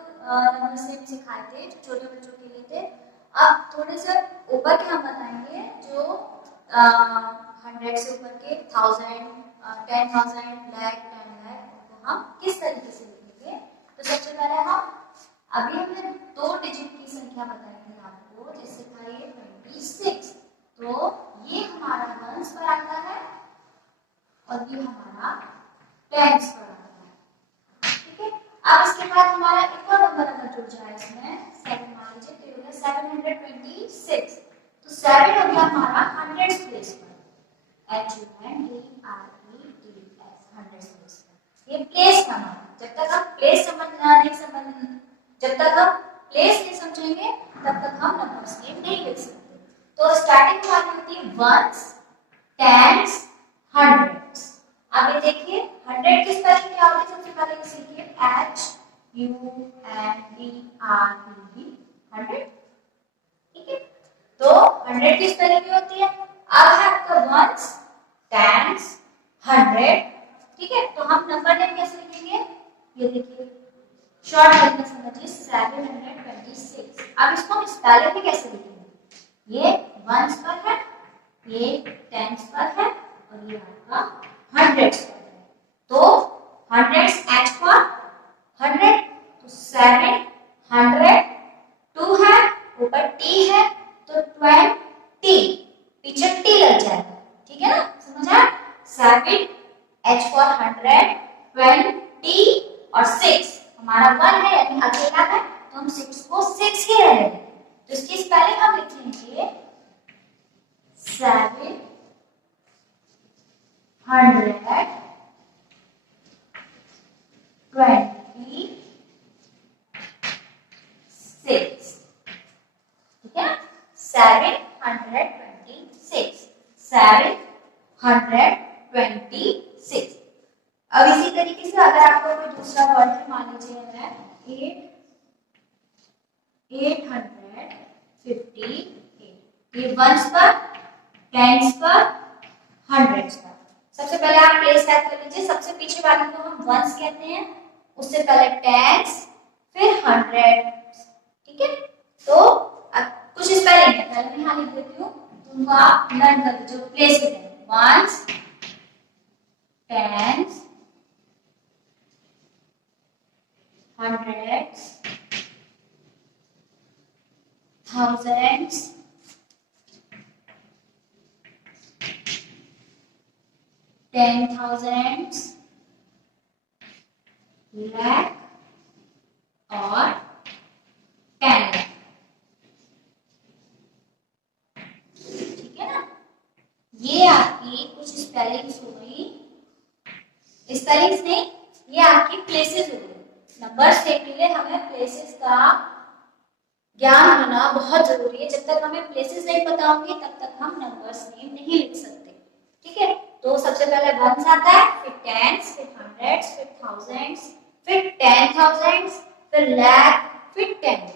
Number same सिखाए थे जो छोटे बच्चों के लिए थे। अब थोड़े से ऊपर के हम बताएंगे जो 100 से ऊपर के 1000, 10,000, लाख, 10 लाख तो हम किस तरीके से लिखेंगे। तो सबसे पहले हम अभी हमने 2 डिजिट की संख्या बताई थी आपको, जिससे था ये 26। तो ये हमारा वंस पर आता है और ये हमारा टेंस पर आता है। ठीक है, अब इसके बाद हमारा एक और नंबर अगर जुड़ जाए इसमें 7 मान लीजिए तो ये होगा 726। तो 7 हो गया हमारा 100 प्लेस पर, HUNDREDS 100 प्लेस पर। ये प्लेस का नाम, जब तक हम प्लेस जब तक हम प्लेस नहीं समझेंगे तब तक हम नंबर्स नेम नहीं लिख सकते। तो स्टार्टिंग हमारी होती है वंस, टेंस, हंड्रेड्स। अब ये देखिए 100 की स्पेलिंग क्या होती है, सबसे पहले सीखिए HUNDRED 100। ठीक है, तो 100 की स्पेलिंग क्या होती है। अब है आपका वंस, टेंस, 100। ठीक है, तो हम नंबर नेम कैसे लिखेंगे, ये देखिए शॉर्ट तरीके से समझिए 726। अब इसको हम स्पेलिंग में कैसे लिखेंगे, ये वंस पर है, ये टेंस पर है और ये आपका हंड्रेड्स पर है। तो हंड्रेड्स H पर 100, तो 700, 2 है ऊपर T है तो 20, पीछे T लग जाएगा। ठीक है ना, समझा। 7 H for 100, 20 और 6 हमारा 1 है यानी अकेला है, तो हम 6 को 6 ही रहेंगे। तो इसकी स्पेलिंग हम लिखेंगे 700 26। ठीक है, 726, 726। अब इसी तरीके से अगर आपको कोई दूसरा वर्ड है, मान लीजिए है 858, ये वंस पर, टेंस पर, हंड्रेड्स पर। सबसे पहले आप प्लेस टाइप कर लीजिए, सबसे पीछे वाले को हम वंस कहते हैं, उससे पहले टेंस, फिर हंड्रेड्स। ठीक है, तो अब कुछ स्पेलिंग है, पहले मैं यहाँ लिख देती हूँ, तुमको आप लर्न कर लीजिए। प्लेस में ones, tens, hundreds, thousands, ten thousands, lakh और 10 लाख। ठीक है ना, ये आपकी कुछ स्पेलिंग्स हो गई, स्पेलिंग्स नहीं, ये आपकी प्लेसेस हो गई। नंबर्स के लिए हमें प्लेसेस का ज्ञान होना बहुत जरूरी है। जब तक हमें प्लेसेस नहीं पता होंगे तब तक हम नंबर्स नेम नहीं लिख सकते। ठीक है, तो सबसे पहले वंस आता है, फिर टेंस, फिर हंड्रेड्स, फिर थाउजेंड्स, फिर 10,000, फिर लाख, फिर 10 लाख।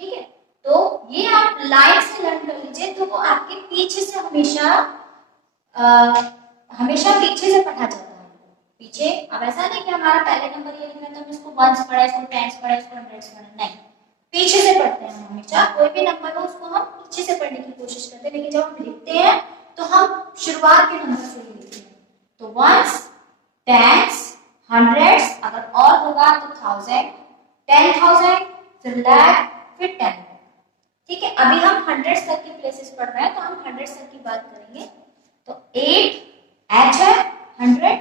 ठीक है, तो ये आप लाइन से लर्न कर लीजिए, तो वो आपके पीछे से हमेशा पीछे से पढ़ा जाता है। पीछे, अब ऐसा नहीं कि हमारा पहले नंबर ये लिखना है तो हम इसको वंस पढ़ा, इसको टेंस पढ़ा, इसको हंड्रेड्स पढ़ा, नहीं, पीछे से पढ़ते हैं हमेशा। कोई भी नंबर हो उसको हम पीछे से पढ़ने की कोशिश करते हैं, लेकिन जब हम लिखते हैं तो हम शुरुआत के नंबर से ही लिखते हैं। तो वंस, टेंस, हंड्रेड्स, अगर और होगा तो 1000, 10,000, फिर लाख, फिर 10 लाख। ठीक है, अभी हम हंड्रेड्स तक के प्लेसेस पढ़ रहे हैं, तो हम हंड्रेड्स तक की बात करेंगे। तो 8 H है 100,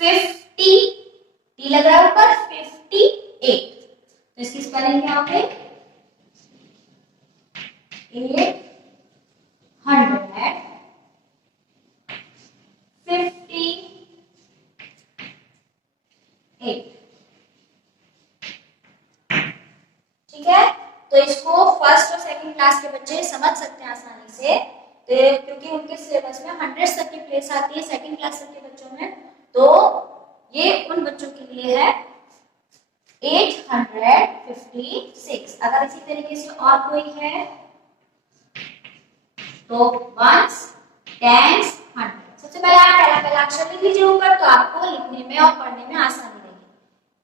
50 T लग रहा है ऊपर, 58। तो इसकी स्पेलिंग क्या हो गई, 800 58। ठीक है, तो इसको फर्स्ट और सेकंड क्लास के बच्चे समझ सकते हैं आसानी से, तो क्योंकि उनके सिलेबस में 100 तक की प्लेस आती है सेकंड क्लास तक के बच्चों में, तो ये उन बच्चों के लिए है 856। अगर इसी तरीके से और कोई है तो वंस, टेंस, हंड्रेड। सबसे पहले आप पहला अक्षर लिख लीजिए ऊपर, तो आपको लिखने में और पढ़ने में आसानी रहेगी।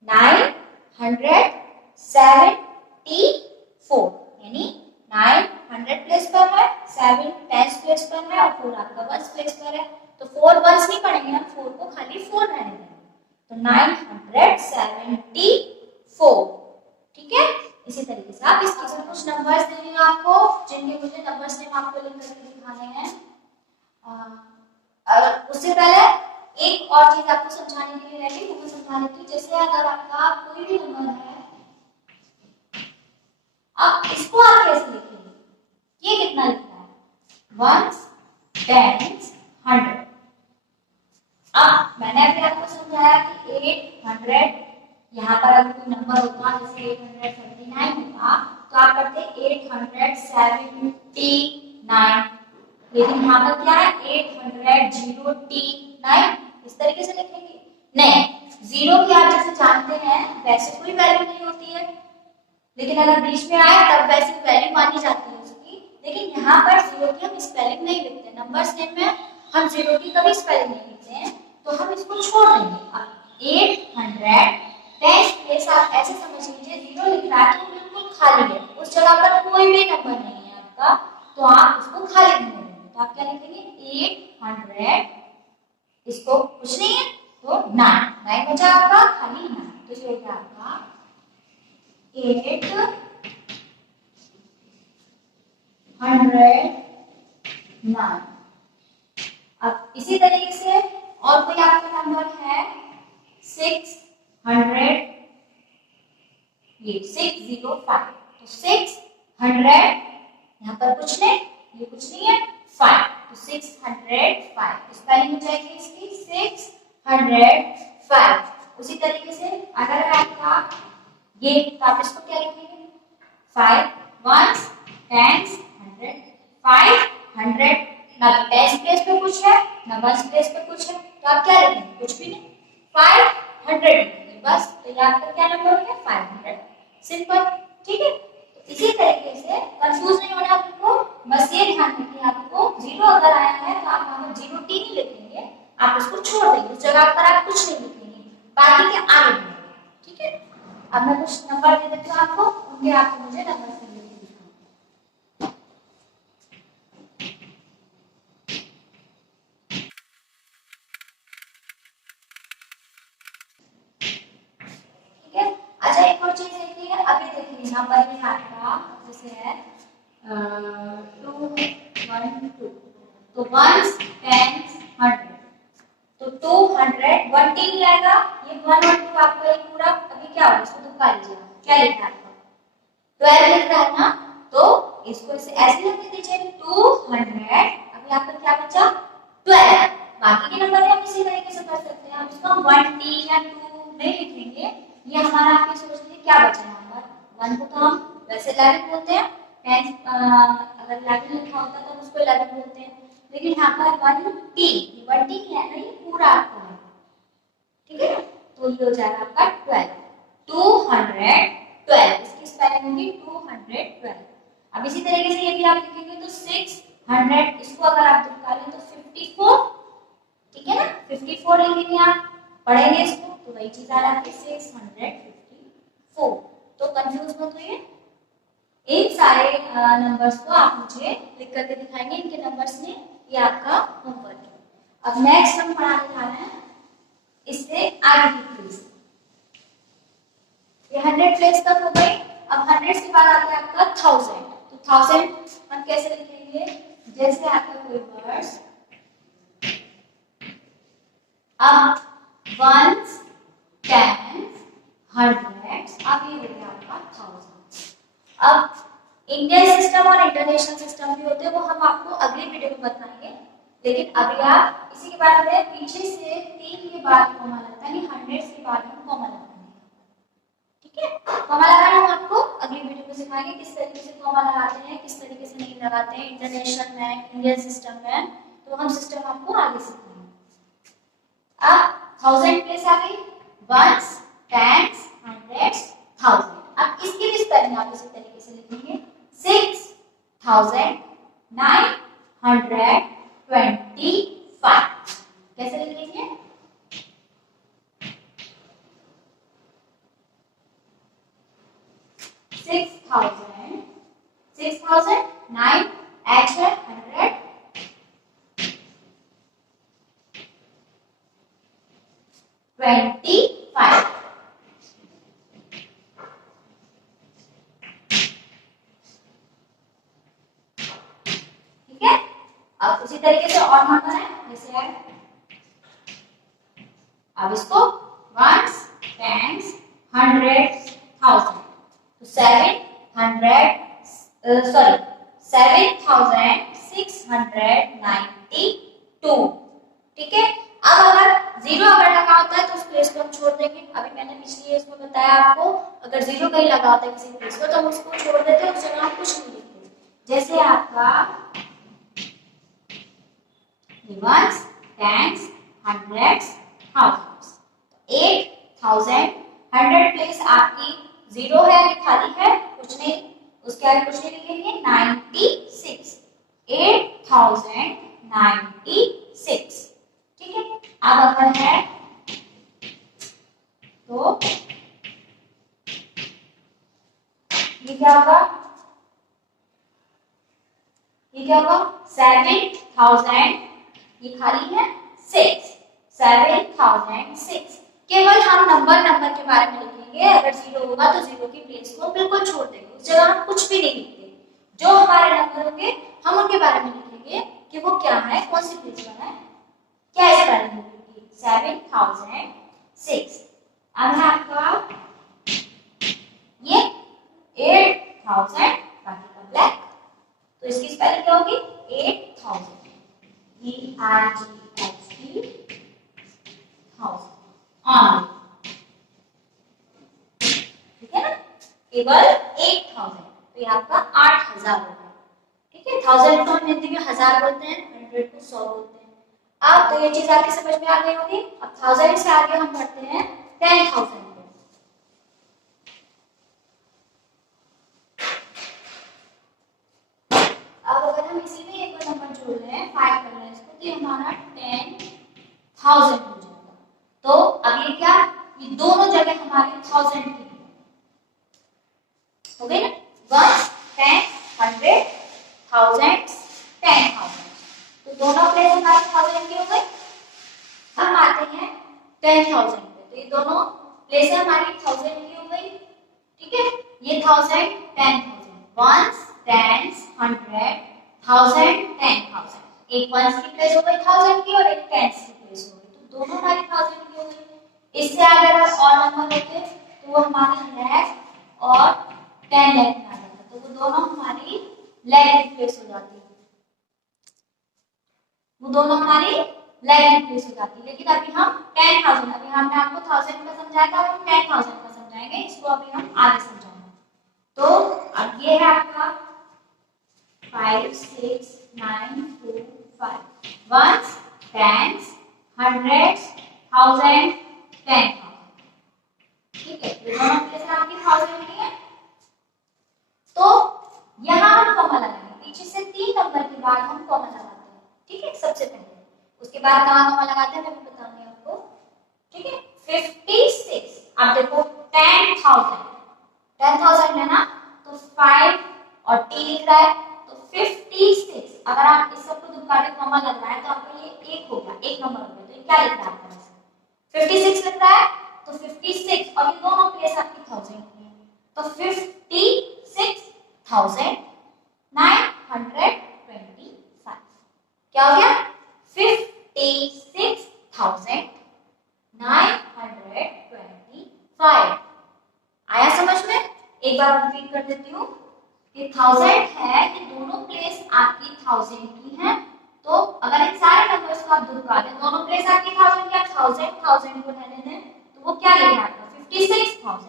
900 974 यानी 9 100 प्लेस पर है, 7 10 प्लेस पर है और 4 आपका 1 प्लेस पर है। तो 4 1s नहीं पढ़ेंगे हम, 4 को खाली 4 रहने देंगे। तो 974, ठीक है। इसी तरीके से आप इसके साथ कुछ नंबर्स देंगे आपको, जिनके मुझे नंबर्स नेम आपको लिख करके दिखाने हैं। उससे पहले एक और चीज आपको समझाने के लिए रहती है, वो मैं समझा देती हूँ। जैसे अगर आपका कोई भी नंबर है, अब इसको आप कैसे लिखेंगे, ये कितना लिखा है, 1s 10s 100। अब मैंने अभी आपको समझाया कि 800, यहाँ पर अगर कोई नंबर होता जैसे 879 होता तो आप करते 879, लेकिन यहाँ पर क्या है 809, इस तरीके से लिखेंगे। नहीं, जीरो की आप जैसे जानते हैं वैसे कोई वैल्यू नहीं होती है, लेकिन अगर बीच में आए तब वैसी वैल्यू मानी जाती है उसकी। लेकिन यहाँ पर जीरो की हम स्पेलिंग नहीं लिखते, नंबर्स नेम में हम जीरो की कभी स्पेलिंग नहीं लिखते हैं, तो हम इसको छोड़ देंगे। अब 810 प्लेस आप ऐसे समझ लीजिए जीरो लिख रहा है तो बिल्कुल खाली है, उस जगह पर कोई भी नंबर नहीं है आपका, तो आप उसको खाली नहीं लिखेंगे। तो आप क्या लिखेंगे 800, इसको कुछ नहीं है तो 9 बचा आपका खाली 9, तो ये हो गया आपका 809। अब इसी तरीके से और कोई आपका नंबर है 600, ये 605, तो 600 यहाँ पर कुछ नहीं, ये कुछ नहीं है 5, तो 605 स्पेलिंग हो जाएगी इसकी 605। उसी तरीके से अगर आपका ये, तो आप इसको क्या लिखेंगे 5 1s 10s 100, 500, ना तो 10 प्लेस पे कुछ है ना 1 प्लेस पे कुछ है, तो आप क्या लिखेंगे, कुछ भी नहीं, 500 लिखेंगे बस। तो ये आपका क्या नंबर हो गया 500, सिंपल, ठीक है। तो इसी तरीके से कंफ्यूज नहीं होना आपको, बस ये ध्यान रखिए आपको जीरो अगर आया है तो आप वहां जीरो टी नहीं लिखेंगे, आप उसको छोड़ देंगे, उस जगह पर आप कुछ नहीं लिखेंगे, बाकी के आगे लिखेंगे, ठीक है। अब मैं कुछ नंबर दे देती हूँ आपको, उनके आपको मुझे नंबर से यहाँ पर भी आपका जैसे है 2 1 2, तो 1s 10s 100, तो 200 1 टी नहीं आएगा, ये 1 और 2 आपका ये पूरा अभी क्या होगा, इसको तुक्का लीजिएगा, क्या लिख रहा है आपका 12 लिख रहा है ना, तो इसको इसे ऐसे लिख दीजिए 200, अभी आपका क्या बचा 12। बाकी के नंबर हम इसी तरीके से कर सकते हैं, हम इसको 1 टी या 2 नहीं लिखेंगे, ये हमारा आपके सोच लीजिए क्या बचा है, 1 को तो हम वैसे 11 बोलते हैं, 10 अगर 11 लिखा होता तो उसको 11 बोलते हैं, लेकिन यहाँ पर 1 टी नहीं है ना, ये पूरा आपका है, ठीक है। तो ये हो जाएगा आपका 12, 212, इसकी स्पेलिंग होगी 212। अब इसी तरीके से ये भी आप लिखेंगे तो 600, इसको अगर आप निकालें तो 54, ठीक है ना, 54 लिखेंगे आप, पढ़ेंगे इसको तो वही चीज आ रहा है 654। तो कंफ्यूज मत होइए, इन सारे नंबर्स को आप मुझे लिख करके दिखाएंगे, इनके नंबर्स ने, ये आपका होमवर्क है। अब नेक्स्ट हम पढ़ाने जा रहे हैं इससे आगे की प्लेस, ये 100 प्लेस तक हो गई। अब 100 के बाद आता है आपका 1000, तो 1000 हम कैसे लिखेंगे, जैसे आपका कोई वर्ड्स, अब 1s 10s 100s, अब ये हो गया आपका 1000। अब इंडियन सिस्टम और इंटरनेशनल सिस्टम भी होते हैं, वो हम आपको अगली वीडियो में बताएंगे, लेकिन अभी आप इसी के बारे में पीछे से 3 के बाद कॉमा लगता है, 100 के बाद हम कॉमा लगाएंगे, ठीक है। कॉमा लगाना हम आपको अगली वीडियो में सिखाएंगे, किस तरीके से कॉमा लगाते हैं, किस तरीके से नहीं लगाते हैं इंटरनेशनल में, इंडियन सिस्टम में, तो हम सिस्टम आपको आगे सिखाएंगे। अब 1000 प्लेस आ गई, 1s 10s 100s 1000। अब इसकी भी स्पेलिंग आप इसी तरीके से लिखेंगे 6925। कैसे लिखेंगे, 6000 9 h है 100 25 ठीक है। अब उसी तरीके से और नंबर है जैसे है, अब इसको वंस टेंस हंड्रेड थाउजेंड, तो 7692 ठीक है। अब अगर जीरो अगर लगा होता है तो उस प्लेस को हम छोड़ देंगे। अभी मैंने पिछली इसमें बताया आपको, अगर जीरो कहीं लगा होता है किसी प्लेस को तो हम उसको छोड़ देते हैं, उस जगह हम कुछ नहीं लिखते। जैसे आपका once tens hundreds thousands, 8000 100 place आपकी जीरो है, खाली है, कुछ नहीं, उसके आगे कुछ नहीं लिखेंगे। 96 8096 ठीक है। अब अगर है तो ये क्या होगा, ये क्या होगा 7000, ये खाली है 6 7006। केवल हम नंबर के बारे में लिखेंगे, अगर जीरो होगा तो जीरो की प्लेस को बिल्कुल छोड़ देंगे, उस जगह हम कुछ भी नहीं लिखते। जो हमारे नंबर होंगे हम उनके बारे में लिखेंगे कि वो क्या है, कौन सी प्लेस पर है, क्या स्पेलिंग होगी 7006। अब है आपका ये 8000 बाकी का ब्लैक, तो इसकी स्पेलिंग क्या होगी 8000 ERGHT ठीक है ना, केवल 8000, तो ये आपका 8000 होगा ठीक है। 1000 को हम हिंदी में 1000 बोलते हैं, 100 को 100 बोलते हैं। अब तो ये चीज आपकी समझ में आ गई होगी। अब 1000 से आगे हम बढ़ते हैं 10,000 पे। अब अगर हम इसी में एक नंबर जोड़ रहे हैं 5 कर रहे हैं इसको, तो हमारा 10,000 हो जाएगा। तो अब ये क्या, ये दोनों जगह हमारी 1000 की हो गई ना, 1 10 100 1000 10,000, तो दोनों प्लेस हमारी 1000 की हो गई। हम आते हैं 10,000 पे, तो ये दोनों प्लेस हमारी 1000 की हो गई ठीक है। ये 1000 10,000, वंस टेंस 100 1000 10,000, एक वंस की प्लेस हो गई 1000 की और एक टेंस की प्लेस हो गई, तो दोनों हमारी 1000 की हो गई। इससे अगर और नंबर होते तो वो हमारी लैख और 10 लाख में आ जाता, तो वो दोनों हमारी लैख की प्लेस हो जाती, वो दोनों हमारी लैख की प्लेस हो जाती। लेकिन अभी हम 10,000, अभी हमने आपको 1000 का समझाया था, हम 10,000 का समझाएंगे, इसको अभी हम आगे समझाएंगे। तो अब ये है आपका 5 6 9 2 5, वंस टेंस हंड्रेड्स थाउजेंड 10,000 ठीक है। ये दोनों प्लेस आपकी 1000 की है, तो यहां हम कॉमा लगाएंगे, पीछे से 3 नंबर के बाद हम कॉमा लगाते हैं ठीक है सबसे पहले। उसके बाद कहां कॉमा लगाते हैं मैं भी बताऊंगी आपको ठीक है। 56, आप देखो 10,000 है ना, तो 5 और t लिख रहा है, तो 56। अगर आप इस सबको दुकाने कॉमा लगवाएं तो आपको ये एक हो गया, एक नंबर हो गया, तो ये क्या लिख रहा है आपका 56 लिख रहा है, तो 56 और ये दोनों प्लेस आपकी 1000 की है, तो 56,925 क्या हो गया 56,925। आया समझ में? एक बार रिपीट कर देती हूँ कि 1000 है, ये दोनों प्लेस आपकी 1000 की है, तो अगर इन सारे नंबर्स को आप दुर्गा दें, दोनों प्लेस आपकी 1000 की, आप 1000 को रहने दें, तो वो क्या लेगा आपका 56,000,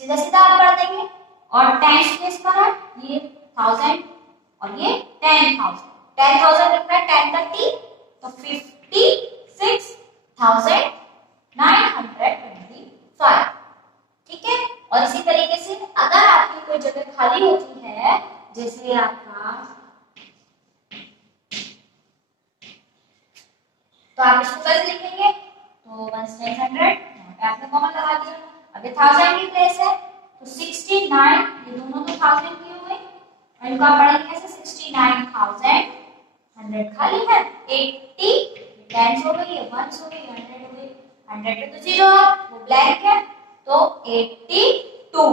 सीधा सीधा आप कर देंगे। और 10 प्लेस पर है ये 1000 और ये 10,000, 10,000 लिख रहा है 10 का t, तो 56,925 ठीक है। और इसी तरीके से अगर आपकी कोई जगह खाली होती है, जैसे आपका, तो आप इसको कैसे लिखेंगे, तो 1,900 आपने कॉमन लगा दिया। अब 1000 की प्लेस है तो 69, ये दोनों इनको आप पढ़ेंगे कैसे 69,000 100 खाली है 80 टेंस हो गई है वंस हो गई 100 हो गई 100 पे तो जीरो है वो ब्लैंक है तो 82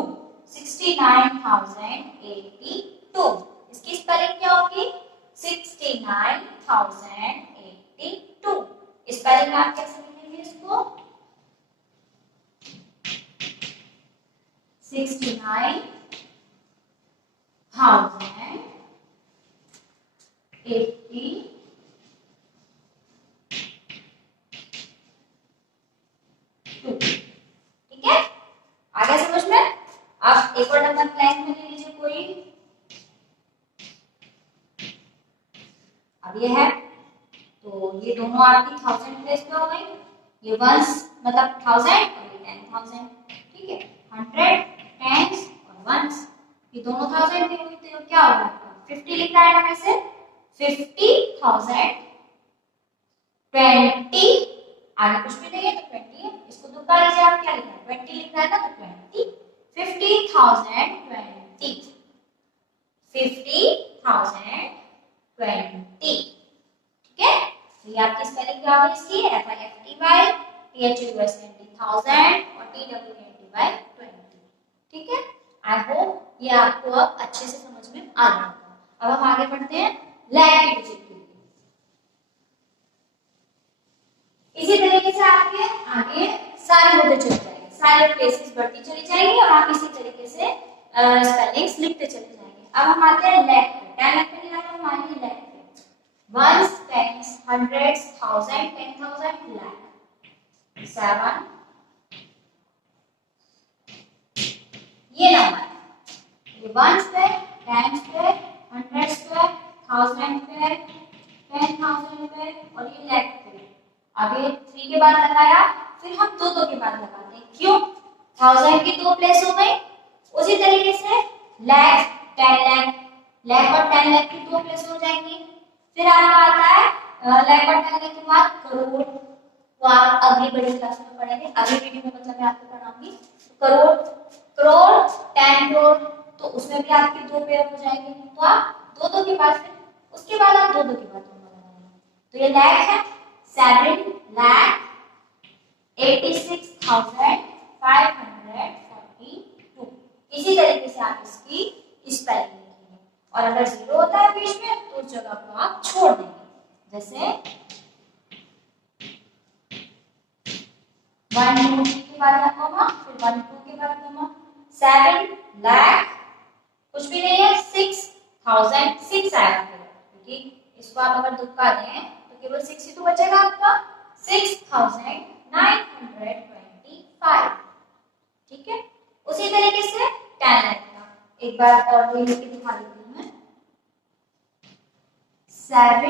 69,082 इसकी स्पेलिंग क्या होगी 69,082 स्पेलिंग आप कैसे लिखेंगे इसको 69,082 ठीक है आगे समझ में आप एक और नंबर ब्लैंक में ले लीजिए कोई अब ये है तो ये दोनों आपकी 1000 प्लेस पे हो गई ये वंस मतलब 1000 और ये 10,000 ठीक है 100 टेंस और वंस ये दोनों 1000 की हुई तो क्या होगा आपका 50 लिखना है ना वैसे 50,000 20 आगे कुछ भी नहीं है तो 20 है इसको दुक्का लीजिए आप क्या लिखना है 20 लिखना है ना तो 20 50,020 50,020 ठीक है तो ये आपकी स्पेलिंग क्या होगी इसकी FIFTY THUSND 1000 और TWNTY 20 ठीक है आई होप ये आपको अब अच्छे से समझ में आ रहा होगा अब हम आगे बढ़ते हैं लैग की डिजिट के लिए इसी तरीके से आपके आगे सारे होते चले जाएंगे सारे प्लेसेस बढ़ती चली जाएंगी और आप इसी तरीके से स्पेलिंग्स लिखते चले जाएंगे अब हम आते हैं लैग पे 10 लाख पे नहीं आते हम आएंगे लैग पे ones tens hundreds thousand 10,000 lakh 7 ये नंबर ये वंस पे टेंस पे हंड्रेड्स पे थाउजेंड पे 10,000 पे और ये लैख पे आगे 3 के बाद लगाया फिर हम दो के बाद लगाते हैं क्यों 1000 की दो प्लेस हो गई उसी तरीके से लैख 10 लाख लैख और 10 लाख की दो प्लेस हो जाएंगी फिर आपका आता है लैख और 10 लाख के बाद करोड़ वो आप अगली बड़ी क्लास में पढ़ेंगे अगली वीडियो में मतलब मैं आपको पढ़ाऊंगी करोड़ करोड़ 10 करोड़ तो उसमें भी आपके दो पेयर हो जाएंगे तो आप दो के बाद फिर उसके बाद आप दो के बाद दोनों लगाएंगे तो ये लैख है 7,86,542 इसी तरीके से आप इसकी स्पेलिंग लिखेंगे और अगर जीरो होता है बीच में तो उस जगह को आप छोड़ देंगे जैसे 1 2 के बाद कॉमा फिर 1 2 के बाद कॉमा 7 लाख कुछ भी नहीं है 6,006 आएगा क्योंकि इसको आप अगर दुक्का दें तो केवल 6 ही तो बचेगा आपका 6,925 ठीक है उसी तरीके से 10 लाख का एक बार और लिख के दिखा देती हूं मैं 7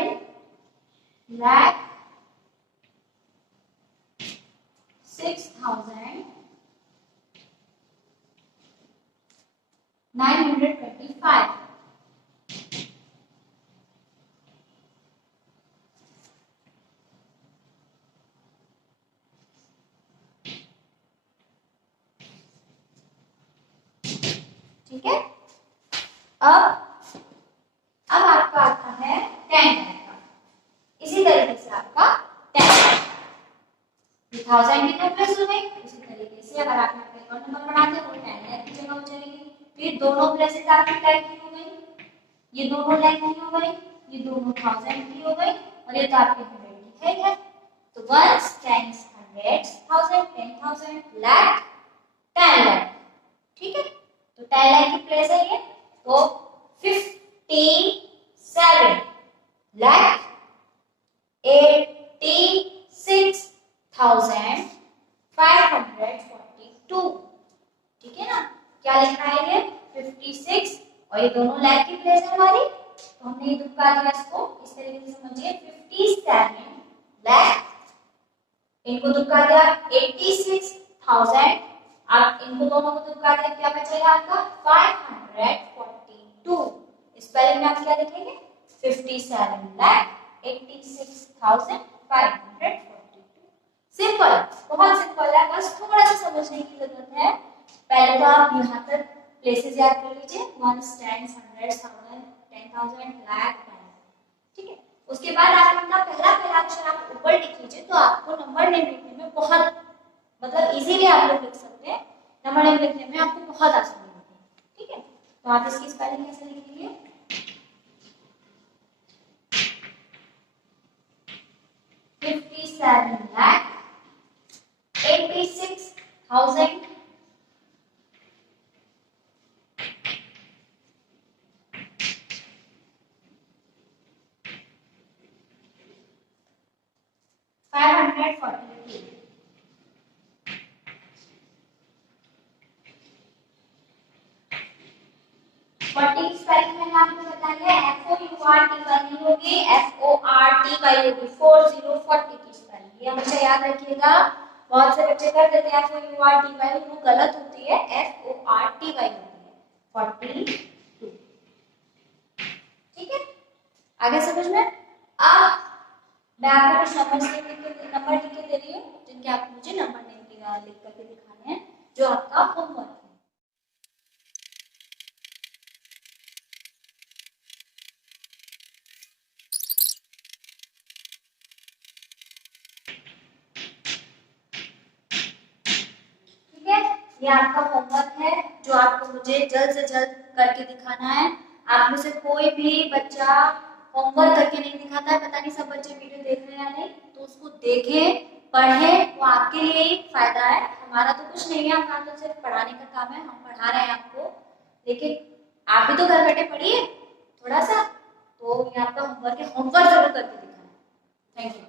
लाख 6,925 ठीक है अब आपका आता है 10 का इसी तरीके से आपका 10 1000 की दो प्लेस हो गई इसी तरीके से अगर आप एक और नंबर बनाते हो 10 लाख की जगह हो जाएगी फिर दोनों प्लेसेस आपकी 10 की हो गई ये दोनों लाख की हो गई ये दोनों 1000 की हो गई और ये तो आपके 100 की है तो once tens hundreds 1000 10,000 lakh 10 lakh ठीक है तो 10 लाख की प्लेस है ये तो 57 लाख 86,542 ठीक है ना क्या लिखा है ये 56 और ये दोनों लाख की प्लेस है हमारी तो हमने ये दुक्का दिया इसको इस तरीके से समझिए 57 लाख इनको दुक्का दिया 86,000 आप इनको दोनों को दुक्का दिया क्या बचेगा आपका 542 स्पेलिंग में आप क्या लिखेंगे 57 लाख 86,542 सिंपल बहुत सिंपल है बस थोड़ा सा समझने की जरूरत है पहले तो आप यहाँ तक प्लेसेस याद कर लीजिए, ones, tens, hundreds, thousand, 10,000, lakh, ठीक है। उसके बाद आप इनका पहला पहला अक्षर आप ऊपर लिख लीजिए, तो आपको नंबर नेम लिखने में बहुत मतलब इजीली आप लोग लिख सकते हैं। नंबर नेम लिखने में आपको बहुत आसानी होगी, ठीक है। तो आप इसकी स्पेलिंग कैसे लिखेंगे? 57,86,000 542। 40 स्पेलिंग मैंने आपको बताया है, FOURTY नहीं होगी, FORTY होगी। 4040 की स्पेलिंग ये हमेशा याद रखिएगा। बहुत से बच्चे कर देते हैं FOURTY, वो गलत होती है, FORTY होती है। 42, ठीक है। आगे समझ में? अब मैं आपको कुछ नंबर लिख के दे रही हूँ, जिनके आप मुझे नंबर नेम लिख करके दिखाने हैं, जो आपका होमवर्क है। ठीक है, ये आपका होमवर्क है जो आपको मुझे जल्द से जल्द करके दिखाना है। आप में से कोई भी बच्चा होमवर्क करके नहीं दिखाता है, पता नहीं सब बच्चे वीडियो देख रहे हैं या नहीं, तो उसको देखें, पढ़ें, वो आपके लिए ही फायदा है। हमारा तो कुछ नहीं है, हमारा तो सिर्फ पढ़ाने का काम है, हम पढ़ा रहे हैं आपको, लेकिन आप भी तो घर बैठे पढ़िए थोड़ा सा। तो ये आपका होमवर्क है, होमवर्क जरूर करके दिखाना। Thank you.